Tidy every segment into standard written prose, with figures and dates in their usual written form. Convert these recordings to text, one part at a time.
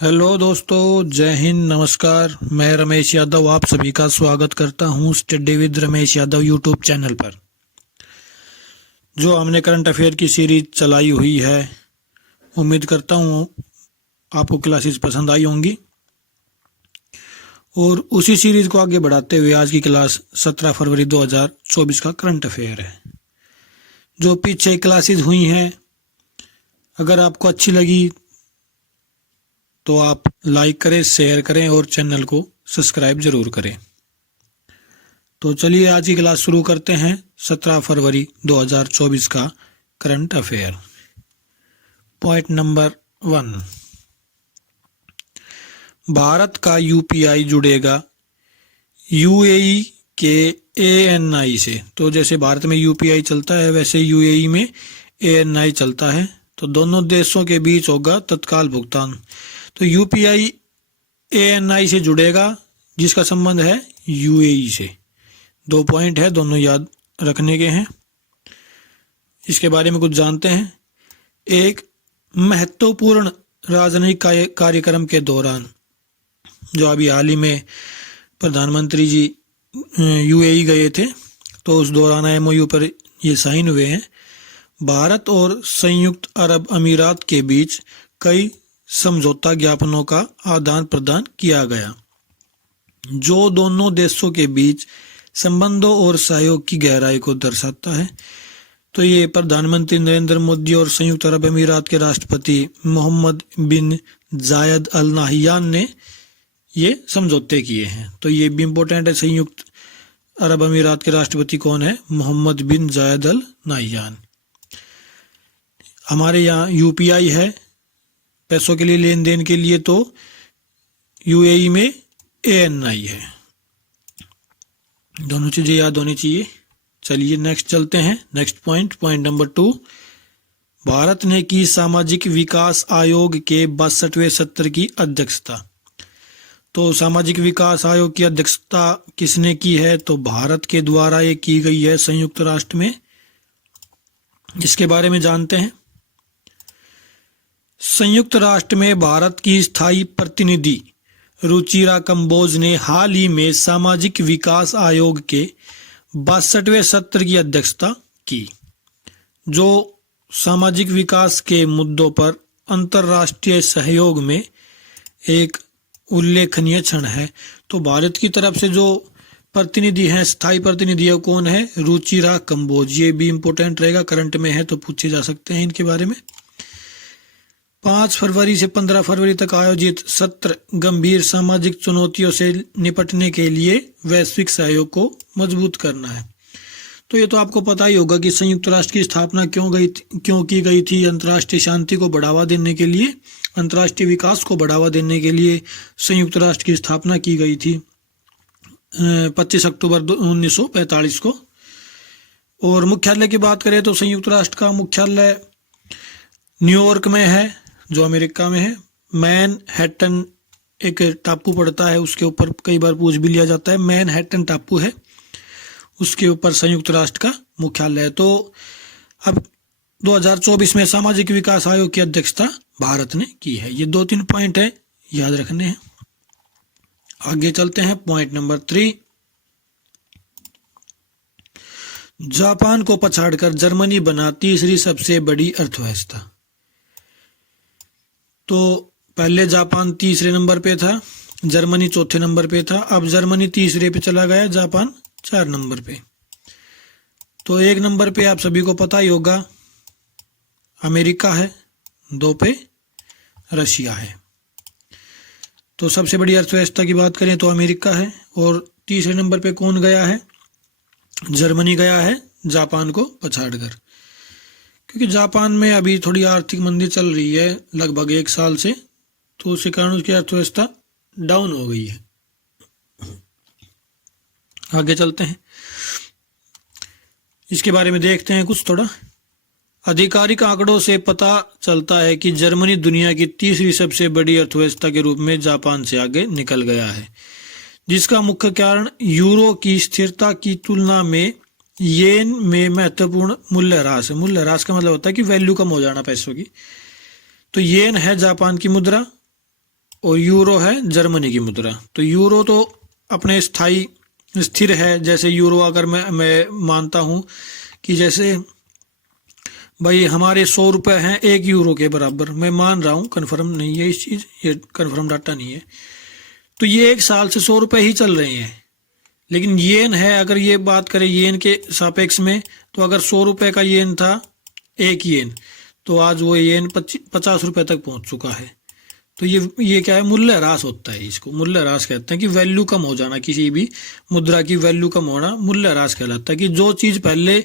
Hello दोस्तों, जय हिंद, नमस्कार। मैं रमेश यादव आप सभी का स्वागत करता हूं study with Ramesh Yadav YouTube channel पर। जो हमने करंट अफेयर की सीरीज चलाई हुई है, उम्मीद करता हूं आपको क्लासेस पसंद आई होंगी। और उसी सीरीज को आगे बढ़ाते हुए आज की क्लास 17 फरवरी 2024 का करंट अफेयर है। जो पीछे क्लासेस हुई हैं, अगर आपको अच्छी लगी तो आप लाइक करें, शेयर करें और चैनल को सब्सक्राइब जरूर करें। तो चलिए आज की क्लास शुरू करते हैं 17 फरवरी 2024 का current affair. Point number 1, Bharat का यूपीआई जुड़ेगा यूएई के एएनआई से। तो जैसे भारत में यूपीआई चलता है, वैसे यूएई में एएनआई चलता है। तो दोनों देशों के बीच होगा तत्काल भुगतान। तो यूपीआई एएनआई से जुड़ेगा, जिसका संबंध है यूएई से। 2 पॉइंट है, दोनों याद रखने के हैं। इसके बारे में कुछ जानते हैं। एक महत्वपूर्ण राजनयिक कार्यक्रम के दौरान, जो अभी हाल ही में प्रधानमंत्री जी यूएई गए थे, तो उस दौरान एमओयू पर ये साइन हुए हैं। भारत और संयुक्त अरब अमीरात के बीच कई समझौता ज्ञापनों का आदान प्रदान किया गया, जो दोनों देशों के बीच संबंधों और सहयोग की गहराई को दर्शाता है। तो ये प्रधानमंत्री नरेंद्र मोदी और संयुक्त अरब अमीरात के राष्ट्रपति मोहम्मद बिन जायद अल नाहियान ने ये समझौते किए हैं। तो ये भी इम्पोर्टेंट है। संयुक्त अरब अमीरात के राष्ट्रपति कौन है? मोहम्मद बिन जायद अल नाहियान। हमारे यहाँ यूपीआई है पैसों के लिए लेन देन के लिए, तो यूएई में एएनआई है। दोनों चीजें याद होनी चाहिए। चलिए नेक्स्ट चलते हैं। नेक्स्ट पॉइंट नंबर 2, भारत ने की सामाजिक विकास आयोग के 62वें सत्र की अध्यक्षता। तो सामाजिक विकास आयोग की अध्यक्षता किसने की है? तो भारत के द्वारा ये की गई है संयुक्त राष्ट्र में। इसके बारे में जानते हैं। संयुक्त राष्ट्र में भारत की स्थायी प्रतिनिधि रुचिरा कंबोज ने हाल ही में सामाजिक विकास आयोग के 62वें सत्र की अध्यक्षता की, जो सामाजिक विकास के मुद्दों पर अंतर्राष्ट्रीय सहयोग में एक उल्लेखनीय क्षण है। तो भारत की तरफ से जो प्रतिनिधि हैं, स्थायी प्रतिनिधि है, कौन है? रुचिरा कंबोज। ये भी इंपॉर्टेंट रहेगा, करंट में है तो पूछे जा सकते हैं इनके बारे में। 5 फरवरी से 15 फरवरी तक आयोजित सत्र गंभीर सामाजिक चुनौतियों से निपटने के लिए वैश्विक सहयोग को मजबूत करना है। तो ये तो आपको पता ही होगा कि संयुक्त राष्ट्र की स्थापना क्यों की गई थी। अंतर्राष्ट्रीय शांति को बढ़ावा देने के लिए, अंतर्राष्ट्रीय विकास को बढ़ावा देने के लिए संयुक्त राष्ट्र की स्थापना की गई थी 25 अक्टूबर 1945 को। और मुख्यालय की बात करें तो संयुक्त राष्ट्र का मुख्यालय न्यूयॉर्क में है, जो अमेरिका में है। मैनहट्टन एक टापू पड़ता है, उसके ऊपर कई बार पूछ भी लिया जाता है। मैनहट्टन टापू है, उसके ऊपर संयुक्त राष्ट्र का मुख्यालय है। तो अब 2024 में सामाजिक विकास आयोग की अध्यक्षता भारत ने की है। ये 2-3 पॉइंट है, याद रखने हैं। आगे चलते हैं। पॉइंट नंबर 3, जापान को पछाड़कर जर्मनी बना तीसरी सबसे बड़ी अर्थव्यवस्था। तो पहले जापान तीसरे नंबर पे था, जर्मनी चौथे नंबर पे था। अब जर्मनी तीसरे पे चला गया, जापान 4 नंबर पे। तो 1 नंबर पे आप सभी को पता ही होगा अमेरिका है, 2 पे रशिया है। तो सबसे बड़ी अर्थव्यवस्था की बात करें तो अमेरिका है, और तीसरे नंबर पे कौन गया है? जर्मनी गया है, जापान को पछाड़कर। क्योंकि जापान में अभी थोड़ी आर्थिक मंदी चल रही है लगभग 1 साल से, तो उसके कारण उसकी अर्थव्यवस्था डाउन हो गई है। आगे चलते हैं, इसके बारे में देखते हैं कुछ थोड़ा। आधिकारिक आंकड़ों से पता चलता है कि जर्मनी दुनिया की तीसरी सबसे बड़ी अर्थव्यवस्था के रूप में जापान से आगे निकल गया है, जिसका मुख्य कारण यूरो की स्थिरता की तुलना में येन में महत्वपूर्ण मूल्य ह्रास है। मूल्य ह्रास का मतलब होता है कि वैल्यू कम हो जाना पैसों की। तो येन है जापान की मुद्रा, और यूरो है जर्मनी की मुद्रा। तो यूरो तो अपने स्थायी स्थिर है। जैसे यूरो अगर मैं मानता हूँ कि जैसे भाई हमारे 100 रुपये हैं 1 यूरो के बराबर, मैं मान रहा हूँ, कन्फर्म नहीं है इस चीज़, ये कन्फर्म डाटा नहीं है। तो ये 1 साल से 100 रुपये ही चल रहे हैं। लेकिन येन है, अगर ये बात करें येन के सापेक्ष में, तो अगर 100 रुपये का येन था 1 येन, तो आज वो येन 50 रुपये तक पहुंच चुका है। तो ये क्या है, मूल्य ह्रास होता है। इसको मूल्य ह्रास कहते हैं कि वैल्यू कम हो जाना, किसी भी मुद्रा की वैल्यू कम होना मूल्य ह्रास कहलाता है। कि जो चीज पहले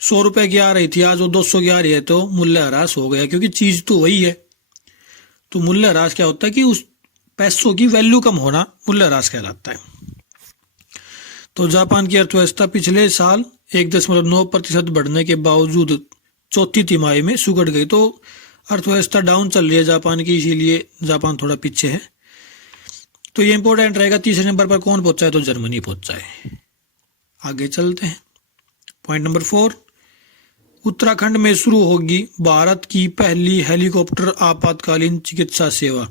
100 रुपए की आ रही थी आज वो 200 की आ रही है, तो मूल्य ह्रास हो गया, क्योंकि चीज तो वही है। तो मूल्य ह्रास क्या होता है कि उस पैसों की वैल्यू कम होना मूल्य ह्रास कहलाता है। तो जापान की अर्थव्यवस्था पिछले साल 1.9% बढ़ने के बावजूद चौथी तिमाही में सुगड़ गई। तो अर्थव्यवस्था डाउन चल रही है जापान की, इसीलिए जापान थोड़ा पीछे है। तो ये इंपॉर्टेंट रहेगा। तीसरे नंबर पर कौन पहुंचा है, तो जर्मनी पहुंचा है। आगे चलते हैं। पॉइंट नंबर 4, उत्तराखंड में शुरू होगी भारत की पहली हेलीकॉप्टर आपातकालीन चिकित्सा सेवा।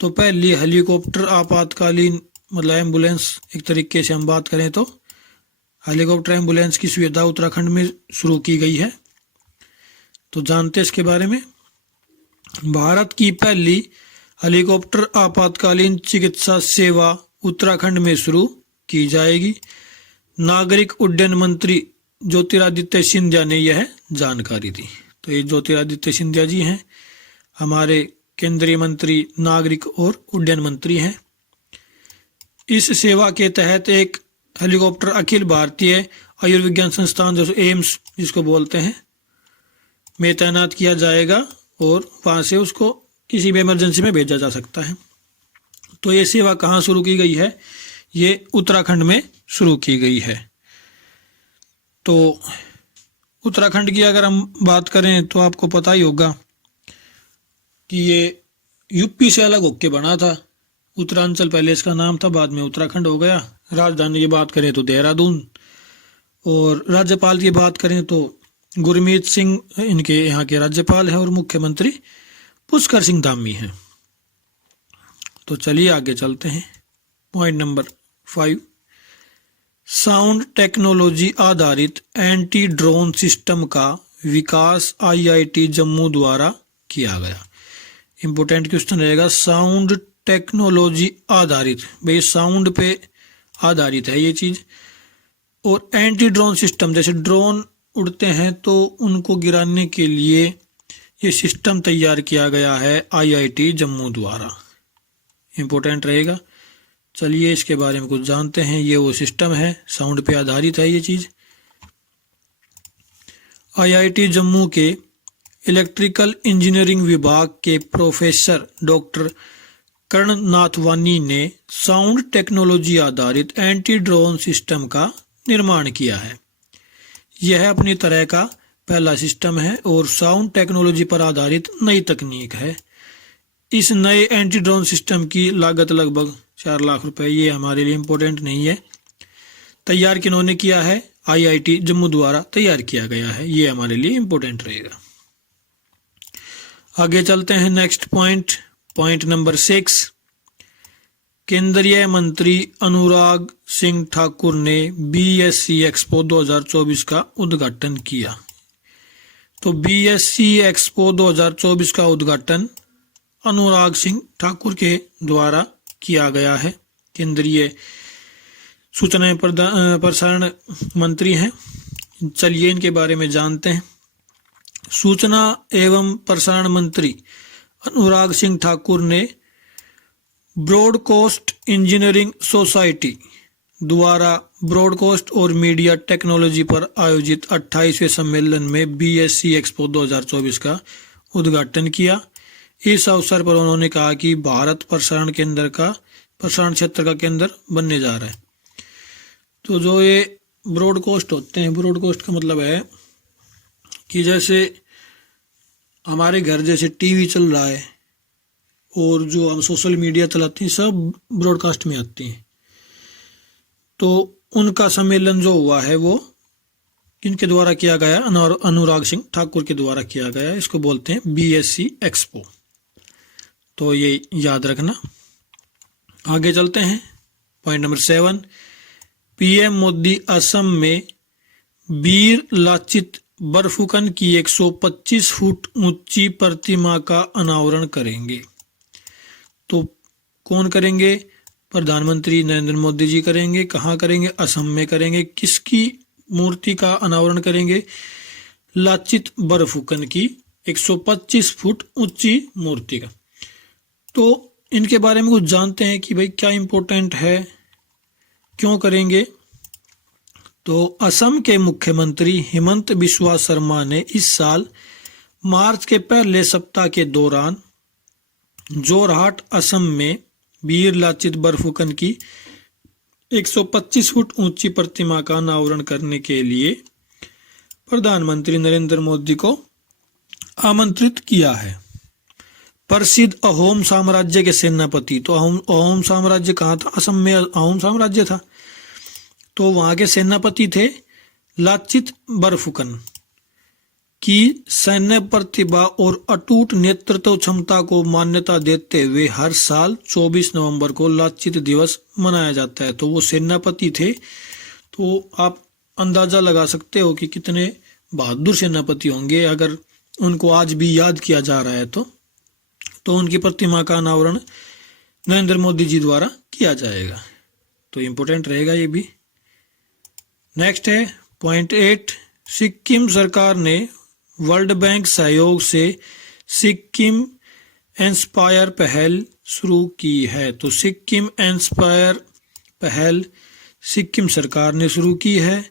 तो पहली हेलीकॉप्टर आपातकालीन मतलब एम्बुलेंस, एक तरीके से हम बात करें तो हेलीकॉप्टर एम्बुलेंस की सुविधा उत्तराखंड में शुरू की गई है। तो जानते हैं इसके बारे में। भारत की पहली हेलीकॉप्टर आपातकालीन चिकित्सा सेवा उत्तराखंड में शुरू की जाएगी। नागरिक उड्डयन मंत्री ज्योतिरादित्य सिंधिया ने यह जानकारी दी। तो ये ज्योतिरादित्य सिंधिया जी हैं, हमारे केंद्रीय मंत्री नागरिक और उड्डयन मंत्री हैं। इस सेवा के तहत एक हेलीकॉप्टर अखिल भारतीय आयुर्विज्ञान संस्थान, जैसे एम्स जिसको बोलते हैं, में तैनात किया जाएगा और वहां से उसको किसी भी इमरजेंसी में भेजा जा सकता है। तो ये सेवा कहाँ शुरू की गई है, ये उत्तराखंड में शुरू की गई है। तो उत्तराखंड की अगर हम बात करें तो आपको पता ही होगा कि ये यूपी से अलग होके बना था। उत्तरांचल पहले इसका नाम था, बाद में उत्तराखंड हो गया। राजधानी की बात करें तो देहरादून, और राज्यपाल की बात करें तो गुरमीत सिंह इनके यहाँ के राज्यपाल हैं और मुख्यमंत्री पुष्कर सिंह धामी हैं। तो चलिए आगे चलते हैं। पॉइंट नंबर 5, साउंड टेक्नोलॉजी आधारित एंटी ड्रोन सिस्टम का विकास आईआईटी जम्मू द्वारा किया गया। इंपोर्टेंट क्वेश्चन रहेगा, साउंड टेक्नोलॉजी आधारित, भाई साउंड पे आधारित है ये चीज। और एंटी ड्रोन सिस्टम, जैसे ड्रोन उड़ते हैं तो उनको गिराने के लिए ये सिस्टम तैयार किया गया है आईआईटी जम्मू द्वारा। इंपॉर्टेंट रहेगा। चलिए इसके बारे में कुछ जानते हैं। ये वो सिस्टम है, साउंड पे आधारित है ये चीज। आईआईटी जम्मू के इलेक्ट्रिकल इंजीनियरिंग विभाग के प्रोफेसर डॉक्टर कर्णनाथ वानी ने साउंड टेक्नोलॉजी आधारित एंटी ड्रोन सिस्टम का निर्माण किया है। यह अपनी तरह का पहला सिस्टम है और साउंड टेक्नोलॉजी पर आधारित नई तकनीक है। इस नए एंटी ड्रोन सिस्टम की लागत लगभग 4 लाख रुपए, ये हमारे लिए इम्पोर्टेंट नहीं है। तैयार किन्होंने किया है, आईआईटी जम्मू द्वारा तैयार किया गया है, ये हमारे लिए इम्पोर्टेंट रहेगा। आगे चलते हैं नेक्स्ट पॉइंट, पॉइंट नंबर 6, केंद्रीय मंत्री अनुराग सिंह ठाकुर ने बीएससी एक्सपो 2024 का उद्घाटन किया। तो बीएससी एक्सपो 2024 का उद्घाटन अनुराग सिंह ठाकुर के द्वारा किया गया है। केंद्रीय सूचना एवं प्रसारण मंत्री हैं। चलिए इनके बारे में जानते हैं। सूचना एवं प्रसारण मंत्री अनुराग सिंह ठाकुर ने ब्रॉडकास्ट इंजीनियरिंग सोसाइटी द्वारा ब्रॉडकास्ट और मीडिया टेक्नोलॉजी पर आयोजित 28वें सम्मेलन में बीएससी एक्सपो 2024 का उद्घाटन किया। इस अवसर पर उन्होंने कहा कि भारत प्रसारण क्षेत्र का केंद्र बनने जा रहा है। तो जो ये ब्रॉडकास्ट होते हैं, ब्रॉडकास्ट का मतलब है कि जैसे हमारे घर जैसे टीवी चल रहा है और जो हम सोशल मीडिया चलाते हैं सब ब्रॉडकास्ट में आते हैं। तो उनका सम्मेलन जो हुआ है वो किनके द्वारा किया गया, अनुराग सिंह ठाकुर के द्वारा किया गया। इसको बोलते हैं बीएससी एक्सपो। तो ये याद रखना। आगे चलते हैं। Point number 7, PM Modi Assam में वीर लाचित बरफुकन की 125 फुट ऊंची प्रतिमा का अनावरण करेंगे। तो कौन करेंगे? प्रधानमंत्री नरेंद्र मोदी जी करेंगे। कहाँ करेंगे? असम में करेंगे। किसकी मूर्ति का अनावरण करेंगे? लाचित बरफुकन की 125 फुट ऊंची मूर्ति का। तो इनके बारे में कुछ जानते हैं कि भाई क्या इंपॉर्टेंट है, क्यों करेंगे। तो असम के मुख्यमंत्री हिमंत बिस्वा शर्मा ने इस साल मार्च के पहले सप्ताह के दौरान जोरहाट असम में वीर लाचित बरफुकन की 125 फुट ऊंची प्रतिमा का अनावरण करने के लिए प्रधानमंत्री नरेंद्र मोदी को आमंत्रित किया है। प्रसिद्ध अहोम साम्राज्य के सेनापति, तो अहोम साम्राज्य कहाँ था? असम में अहोम साम्राज्य था। तो वहां के सेनापति थे लाचित बरफुकन की सैन्य प्रतिभा और अटूट नेतृत्व क्षमता को मान्यता देते हुए हर साल 24 नवंबर को लाचित दिवस मनाया जाता है। तो वो सेनापति थे, तो आप अंदाजा लगा सकते हो कि कितने बहादुर सेनापति होंगे अगर उनको आज भी याद किया जा रहा है। तो उनकी प्रतिमा का अनावरण नरेंद्र मोदी जी द्वारा किया जाएगा। तो इम्पोर्टेंट रहेगा ये भी। नेक्स्ट है पॉइंट 8, सिक्किम सरकार ने वर्ल्ड बैंक सहयोग से सिक्किम इंस्पायर पहल शुरू की है। तो सिक्किम इंस्पायर पहल सिक्किम सरकार ने शुरू की है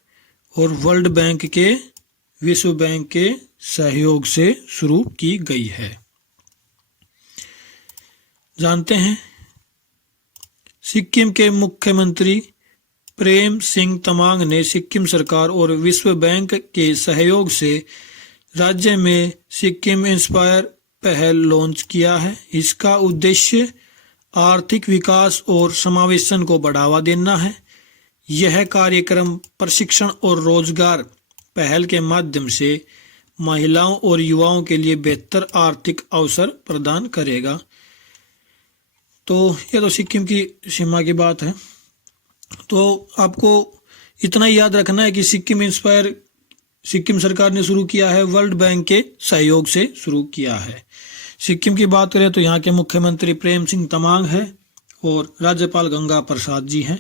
और वर्ल्ड बैंक के, विश्व बैंक के सहयोग से शुरू की गई है। जानते हैं। सिक्किम के मुख्यमंत्री प्रेम सिंह तमांग ने सिक्किम सरकार और विश्व बैंक के सहयोग से राज्य में सिक्किम इंस्पायर पहल लॉन्च किया है। इसका उद्देश्य आर्थिक विकास और समावेशन को बढ़ावा देना है। यह कार्यक्रम प्रशिक्षण और रोजगार पहल के माध्यम से महिलाओं और युवाओं के लिए बेहतर आर्थिक अवसर प्रदान करेगा। तो ये तो सिक्किम की सीमा की बात है। तो आपको इतना ही याद रखना है कि सिक्किम इंस्पायर सिक्किम सरकार ने शुरू किया है, वर्ल्ड बैंक के सहयोग से शुरू किया है। सिक्किम की बात करें तो यहाँ के मुख्यमंत्री प्रेम सिंह तमांग है और राज्यपाल गंगा प्रसाद जी हैं।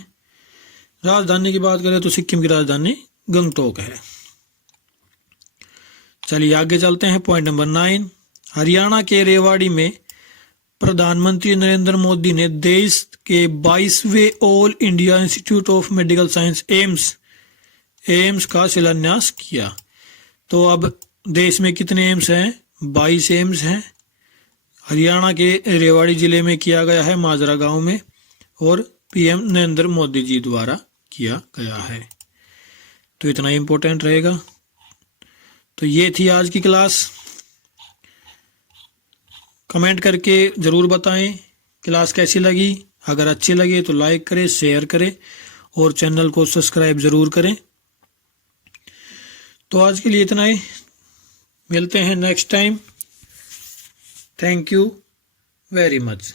राजधानी की बात करें तो सिक्किम की राजधानी गंगटोक है। चलिए आगे चलते हैं। पॉइंट नंबर 9, हरियाणा के रेवाड़ी में प्रधानमंत्री नरेंद्र मोदी ने देश के 22वें all India Institute of Medical Science AIIMS का शिलान्यास किया। तो अब देश में कितने एम्स हैं? 22 एम्स हैं। हरियाणा के रेवाड़ी जिले में किया गया है, माजरा गांव में, और पीएम नरेंद्र मोदी जी द्वारा किया गया है। तो इतना इम्पोर्टेंट रहेगा। तो ये थी आज की क्लास। कमेंट करके ज़रूर बताएं क्लास कैसी लगी। अगर अच्छी लगे तो लाइक करें, शेयर करें और चैनल को सब्सक्राइब ज़रूर करें। तो आज के लिए इतना ही, मिलते हैं next time. Thank you very much.